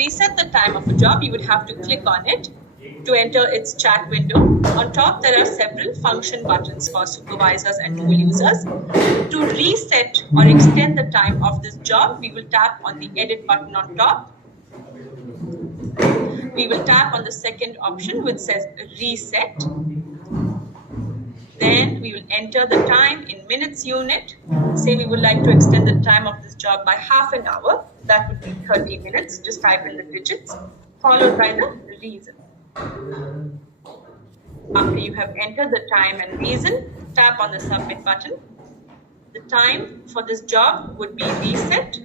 reset the time of a job, you would have to click on it to enter its chat window. On top, there are several function buttons for supervisors and tool users. To reset or extend the time of this job, we will tap on the edit button on top. We will tap on the second option which says reset. Then we will enter the time in minutes unit. Say we would like to extend the time of this job by half an hour. That would be 30 minutes. Just type in the digits followed by the reason. After you have entered the time and reason, tap on the submit button. The time for this job would be reset.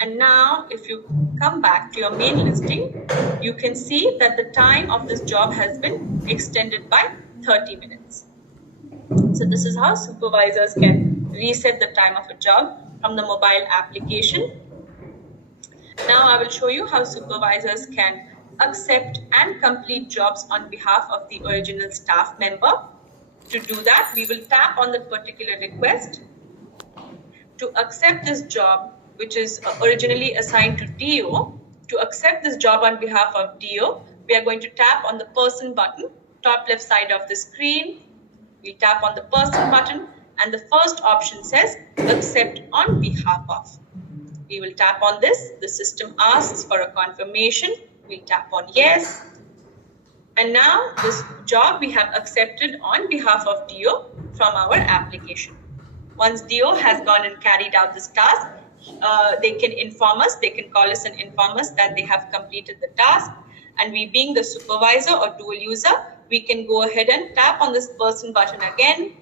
And now if you come back to your main listing, you can see that the time of this job has been extended by 30 minutes. So this is how supervisors can reset the time of a job from the mobile application. Now I will show you how supervisors can accept and complete jobs on behalf of the original staff member. To do that, we will tap on that particular request. To accept this job, which is originally assigned to DO, to accept this job on behalf of DO, we are going to tap on the person button, top left side of the screen. We tap on the person button and the first option says accept on behalf of. We will tap on this. The system asks for a confirmation. We tap on yes. And now this job we have accepted on behalf of DO from our application. Once DO has gone and carried out this task, they can inform us, they can call us and inform us that they have completed the task. And we being the supervisor or dual user, we can go ahead and tap on this person button again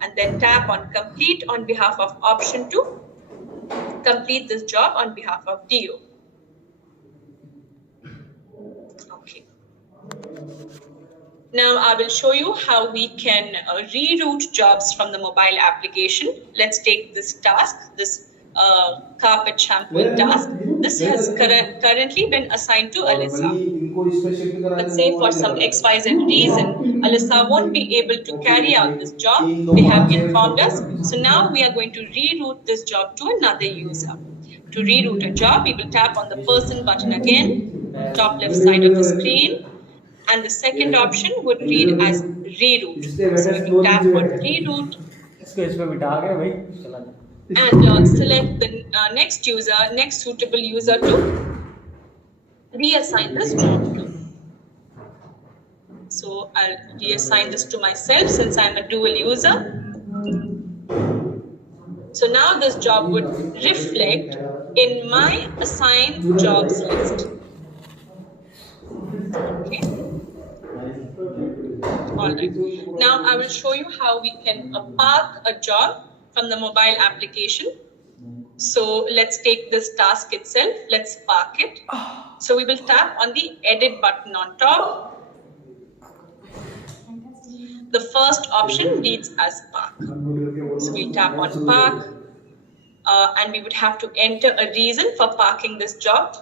and then tap on complete on behalf of option 2, complete this job on behalf of DO. Okay. Now I will show you how we can reroute jobs from the mobile application. Let's take this task, this carpet shampoo task. This has currently been assigned to Alyssa. Let's say for some XYZ reason, Alyssa won't be able to carry out this job. They have informed us. So now we are going to reroute this job to another user. To reroute a job, we will tap on the person button again, top left side of the screen. And the second option would read as reroute. So we will tap on reroute. And select the next user, next suitable user to reassign this job to. So I'll reassign this to myself since I'm a dual user. So now this job would reflect in my assigned jobs list. Okay. All right. Now I will show you how we can park a job from the mobile application. So let's take this task itself. Let's park it. So we will tap on the edit button on top. The first option reads as park. So we tap on park and we would have to enter a reason for parking this job.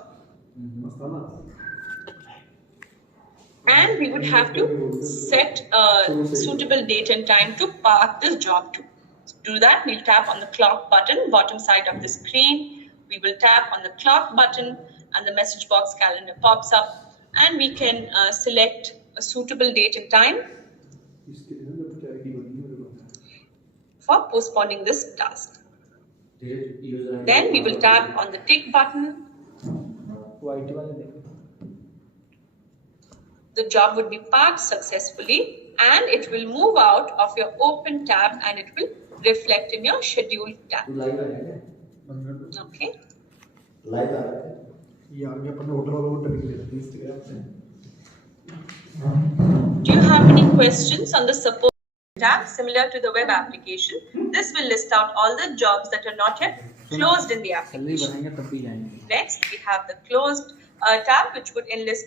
And we would have to set a suitable date and time to park this job to. To do that, we'll tap on the clock button, bottom side of the screen. We will tap on the clock button and the message box calendar pops up. And we can select a suitable date and time for postponing this task. Then we will tap on the tick button. The job would be parked successfully and it will move out of your open tab and it will reflect in your scheduled tab. Okay. Do you have any questions on the support tab similar to the web application? This will list out all the jobs that are not yet closed in the application. Next, we have the closed tab, which would enlist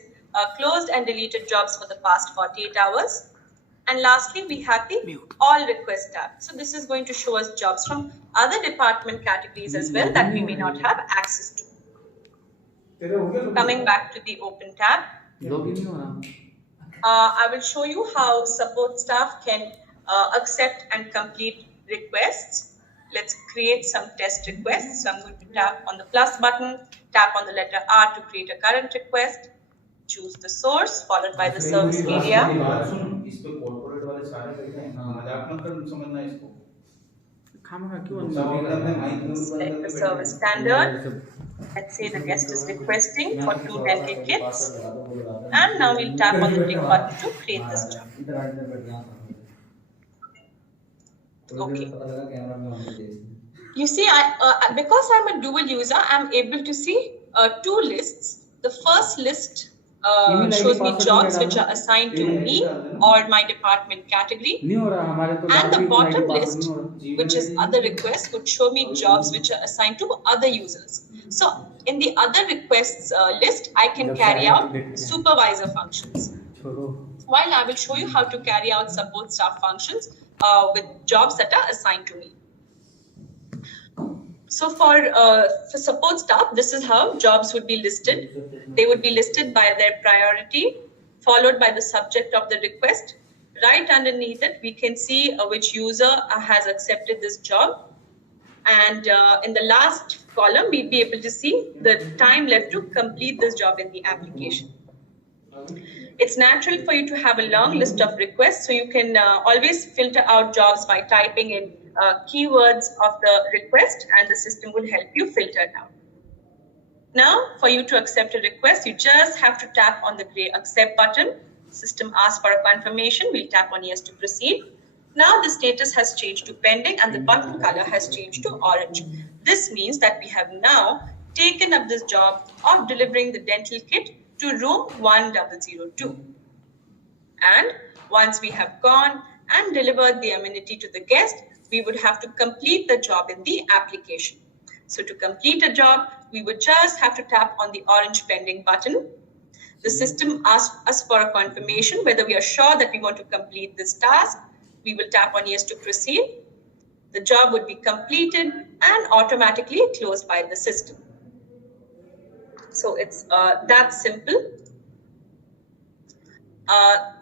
closed and deleted jobs for the past 48 hours. And lastly, we have the all request tab. So this is going to show us jobs from other department categories as well that we may not have access to. Coming back to the open tab, I will show you how support staff can accept and complete requests. let's create some test requests. So I'm going to tap on the plus button, tap on the letter R to create a current request, choose the source followed by the service area. Select the service standard. Let's say the guest is requesting for 2 dental kits. And now we'll tap on the tick button to create this job. Okay. You see, because I'm a dual user, I'm able to see 2 lists. The first list shows me jobs which are assigned to me or my department category. And the bottom list, which is other requests, would show me jobs which are assigned to other users. So in the other requests list, I can carry out supervisor functions. While I will show you how to carry out support staff functions with jobs that are assigned to me. So for support staff, this is how jobs would be listed. They would be listed by their priority, followed by the subject of the request. Right underneath it, we can see which user has accepted this job. And in the last column, we'd be able to see the time left to complete this job in the application. It's natural for you to have a long list of requests, so you can always filter out jobs by typing in keywords of the request, and the system will help you filter it out. Now, for you to accept a request, you just have to tap on the gray accept button. System asks for a confirmation. We'll tap on yes to proceed. Now the status has changed to pending and the button color has changed to orange. This means that we have now taken up this job of delivering the dental kit to room 1002. And once we have gone and delivered the amenity to the guest, we would have to complete the job in the application. So to complete a job, we would just have to tap on the orange pending button. The system asks us for a confirmation whether we are sure that we want to complete this task. We will tap on yes to proceed. The job would be completed and automatically closed by the system. So it's that simple.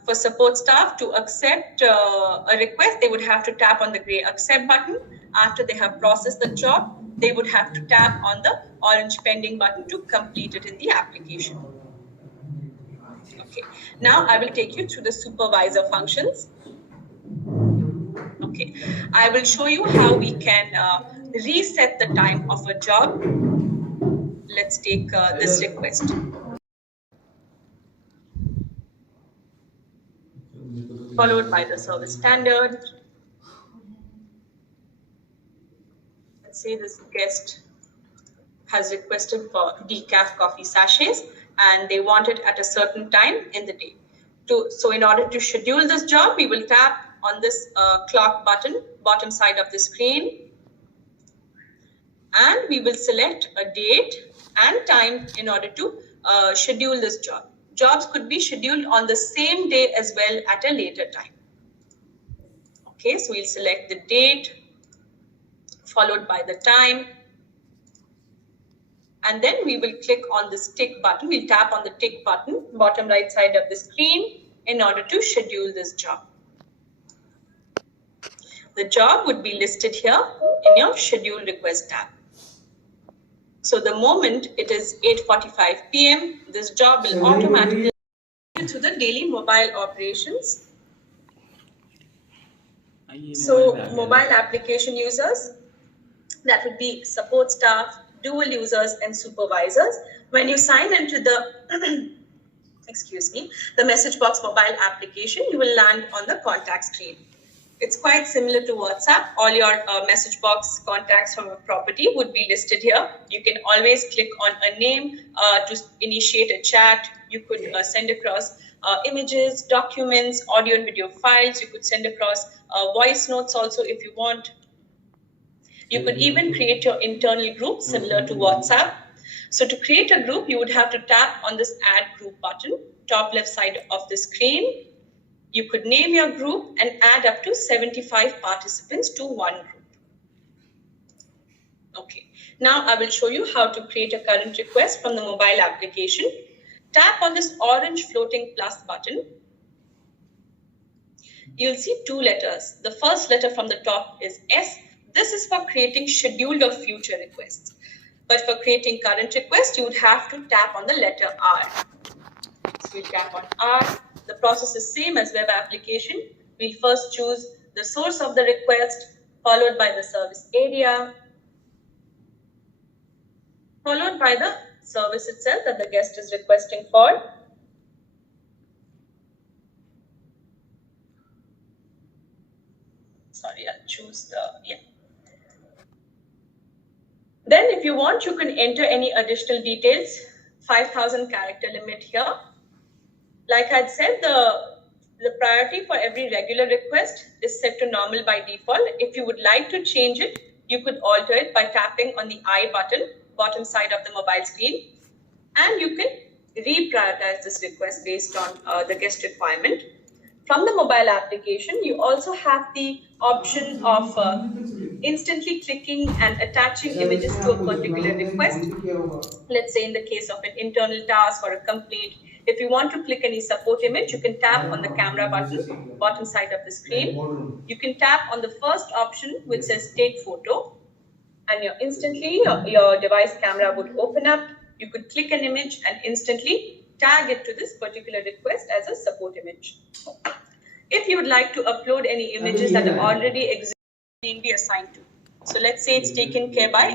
For support staff to accept a request, they would have to tap on the gray accept button. After they have processed the job, they would have to tap on the orange pending button to complete it in the application. Okay, now I will take you through the supervisor functions. Okay, I will show you how we can reset the time of a job. Let's take this request. Followed by the service standard. Let's say this guest has requested for decaf coffee sachets and they want it at a certain time in the day. So in order to schedule this job, we will tap on this clock button, bottom side of the screen, and we will select a date and time in order to schedule this job. Jobs could be scheduled on the same day as well at a later time. Okay, so we'll select the date, followed by the time, and then we will click on this tick button. We'll tap on the tick button, bottom right side of the screen, in order to schedule this job. The job would be listed here in your schedule request tab. So the moment it is 8:45 p.m., this job will automatically go to the daily mobile operations. So mobile application users, that would be support staff, dual users, and supervisors. When you sign into the the message box mobile application, you will land on the contact screen. It's quite similar to WhatsApp. All your message box contacts from a property would be listed here. You can always click on a name to initiate a chat. You could send across images, documents, audio and video files. You could send across voice notes also if you want. You could even create your internal group similar to WhatsApp. So to create a group, you would have to tap on this add group button, top left side of the screen. You could name your group and add up to 75 participants to one group. Okay, now I will show you how to create a current request from the mobile application. Tap on this orange floating plus button. You'll see two letters. The first letter from the top is S. This is for creating scheduled or future requests. But for creating current requests, you would have to tap on the letter R. So we'll tap on R. The process is same as web application. We'll first choose the source of the request, followed by the service area, followed by the service itself that the guest is requesting for. Sorry, I'll choose the, yeah. Then if you want, you can enter any additional details, 5,000 character limit here. Like I'd said, the priority for every regular request is set to normal by default. If you would like to change it, you could alter it by tapping on the I button, bottom side of the mobile screen, and you can reprioritize this request based on the guest requirement. From the mobile application, you also have the option of instantly clicking and attaching images to a particular request. Let's say in the case of an internal task or a complaint, if you want to click any support image, you can tap on the camera button, bottom side of the screen. You can tap on the first option which says take photo, and instantly your device camera would open up. You could click an image and instantly tag it to this particular request as a support image. If you would like to upload any images that are already existing, it will be assigned to. So let's say it's taken care by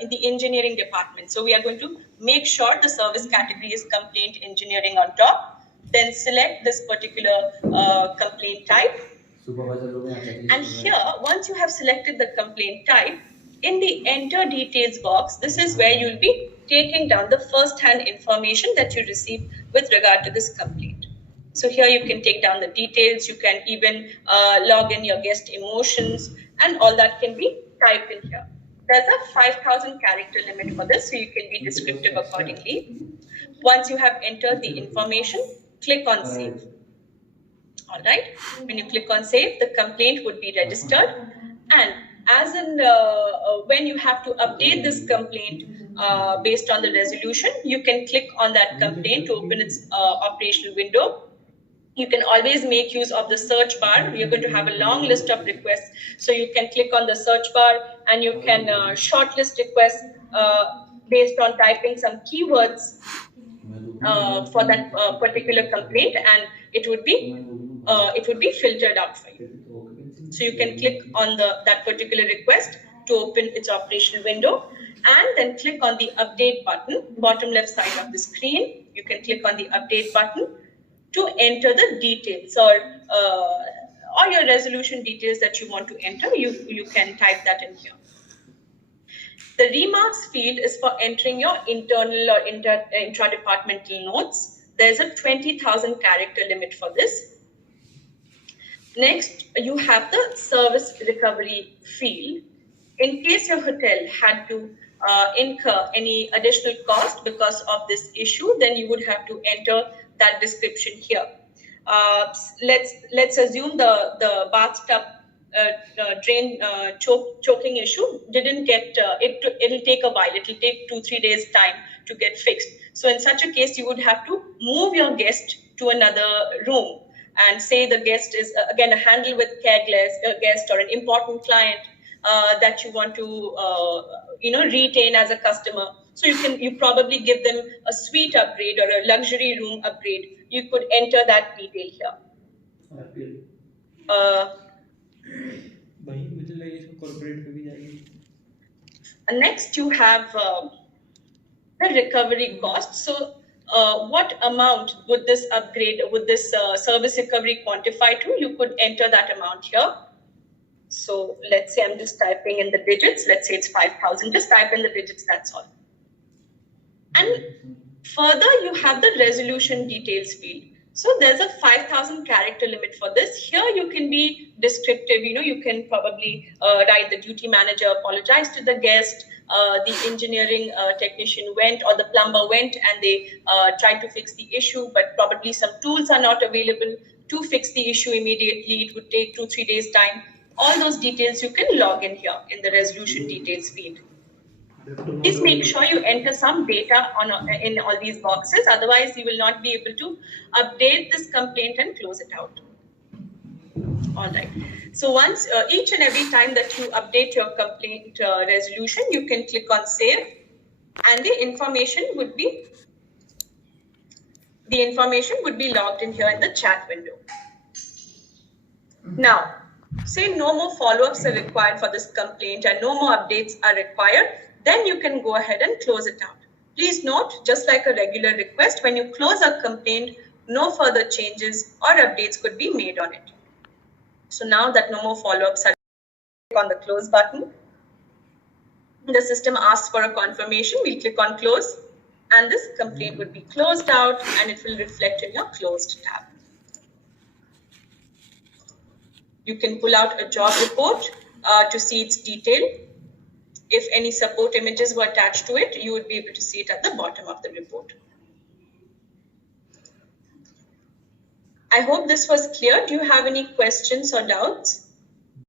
in the engineering department. So we are going to make sure the service category is complaint engineering on top. Then select this particular complaint type. And here, once you have selected the complaint type, in the enter details box, this is where you'll be taking down the first-hand information that you receive with regard to this complaint. So here you can take down the details, you can even log in your guest emotions, and all that can be typed in here. There's a 5,000 character limit for this, so you can be descriptive accordingly. Once you have entered the information, click on save. All right, when you click on save, the complaint would be registered, and as in when you have to update this complaint based on the resolution, you can click on that complaint to open its operational window. You can always make use of the search bar. You're going to have a long list of requests. So you can click on the search bar and you can shortlist requests based on typing some keywords for that particular complaint, and it would be filtered out for you. So you can click on that particular request to open its operational window, and then click on the update button, bottom left side of the screen. You can click on the update button to enter the details or your resolution details that you want to enter. You can type that in here. The remarks field is for entering your internal or intra-departmental notes. There's a 20,000 character limit for this. Next, you have the service recovery field. In case your hotel had to incur any additional cost because of this issue, then you would have to enter that description here. Let's assume the bathtub drain choking issue didn't get it'll take a while. It'll take 2-3 days time to get fixed. So in such a case, you would have to move your guest to another room and say the guest is again a handle with care guest or an important client that you want to retain as a customer. So you probably give them a suite upgrade or a luxury room upgrade. You could enter that detail here. Next, you have the recovery cost. So what amount would this upgrade, would this service recovery quantify to? You could enter that amount here. So let's say I'm just typing in the digits. Let's say it's 5,000. Just type in the digits, that's all. And further, you have the resolution details field. So there's a 5,000 character limit for this. Here you can be descriptive. You can probably write the duty manager apologized to the guest. The engineering technician went, or the plumber went, and they tried to fix the issue, but probably some tools are not available to fix the issue immediately. It would take 2-3 days time. All those details you can log in here in the resolution details field. Please make sure you enter some data in all these boxes. Otherwise, you will not be able to update this complaint and close it out. All right. So once each and every time that you update your complaint resolution, you can click on save, and the information would be logged in here in the chat window. Now, say no more follow-ups are required for this complaint and no more updates are required, then you can go ahead and close it out. Please note, just like a regular request, when you close a complaint, no further changes or updates could be made on it. So now that no more follow-ups are, click on the close button. The system asks for a confirmation. We'll click on close, and this complaint would be closed out and it will reflect in your closed tab. You can pull out a job report to see its detail. If any support images were attached to it, you would be able to see it at the bottom of the report. I hope this was clear. Do you have any questions or doubts?